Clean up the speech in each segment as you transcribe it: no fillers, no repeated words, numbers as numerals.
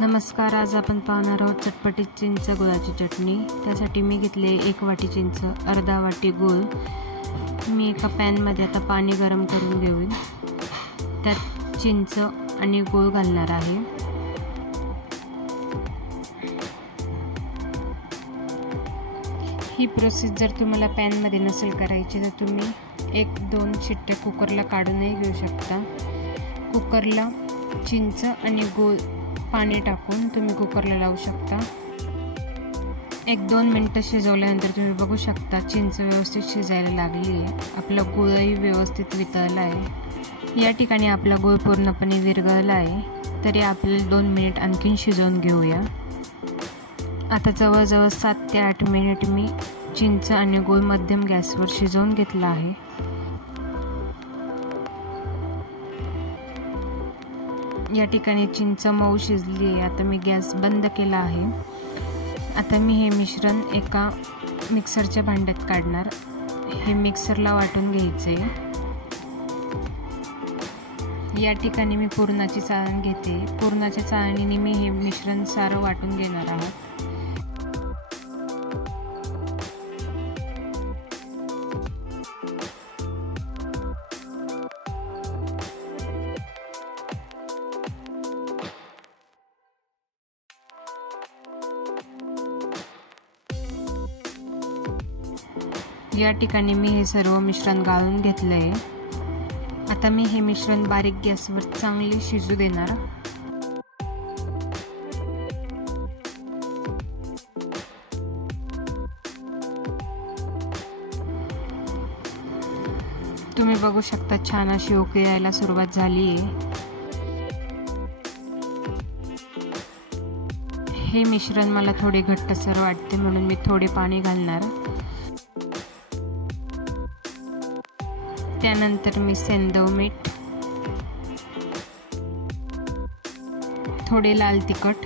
नमस्कार, आज आपण पाहणार आहोत चटपटीत चिंच गुळाची चटणी। त्यासाठी मी घेतले 1 वाटी चिंच, अर्धा वाटी गूळ। मी एका पॅन मध्ये आता पाणी गरम करून घेऊन त्यात चिंच आणि गूळ घालणार आहे। ही प्रोसेस जर तुम्हाला पॅन मध्ये नसेल करायची तर तुम्ही 1-2 शिट्ट्या कुकरला काढूनही घेऊ शकता। कुकरला चिंच आणि गूळ पाणी टाकून तुम्ही कुकरला लावू शकता। 1-2 मिनिटं शिजवल्यानंतर तुम्ही बघू शकता चिंच व्यवस्थित शिजायला लागली आहे, आपला गूळही व्यवस्थित वितळला आहे। या ठिकाणी आपला गूळ पूर्णपणे विरघळला आहे, तरी आपल्याला 2 मिनिट आणखीन शिजवून घेऊया। आता जवळजवळ 7 ते 8 मिनिट मी चिंच आणि गूळ मध्यम गॅसवर शिजवून घेतला आहे। या ठिकाणी चिंच मऊ शिजली आहे। आता मी गॅस बंद केला आहे। आता मी हे मिश्रण एका मिक्सरच्या भांड्यात काढणार। हे मिक्सरला वाटून घ्यायचे। या ठिकाणी मी पुरणाची चाळण घेते। पुरणाच्या चाळणीने मी हे मिश्रण सारं वाटून घेणार आहोत। या ठिकाणी मी हे सर्व मिश्रण गाळून घेतलंय। आता मी हे मिश्रण बारीक गॅसवर चांगले शिजू देणार। तुम्ही बघू शकता छान अशी उकळी यायला सुरुवात झाली आहे। हे मिश्रण मला थोडे घट्टसर वाटते म्हणून मी थोडे पाणी घालणार। त्यानंतर मी सेंधव मीठ, थोडे लाल तिखट,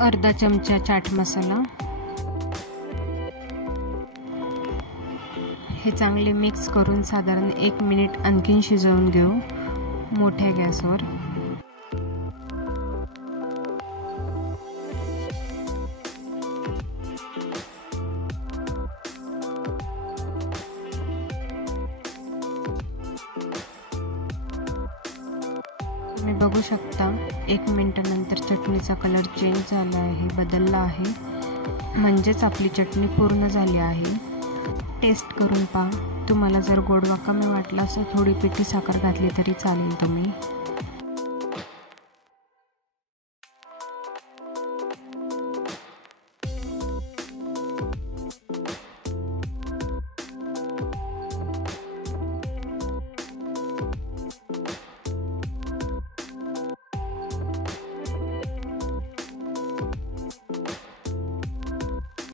अर्धा चमचा चाट मसाला हे चांगले मिक्स करून साधारण 1 मिनिट आणखीन शिजवून घेऊ मोठ्या गॅसवर। तुम्ही बघू शकता 1 मिनिटानंतर चटणीचा कलर चेंज झाला आहे, बदलला आहे, म्हणजेच आपली चटणी पूर्ण झाली आहे। टेस्ट करून पहा। तुम्हाला जर गोडवा कमी वाटला असेल थोडी पिठी साखर घातली तरी चालेल तुम्ही।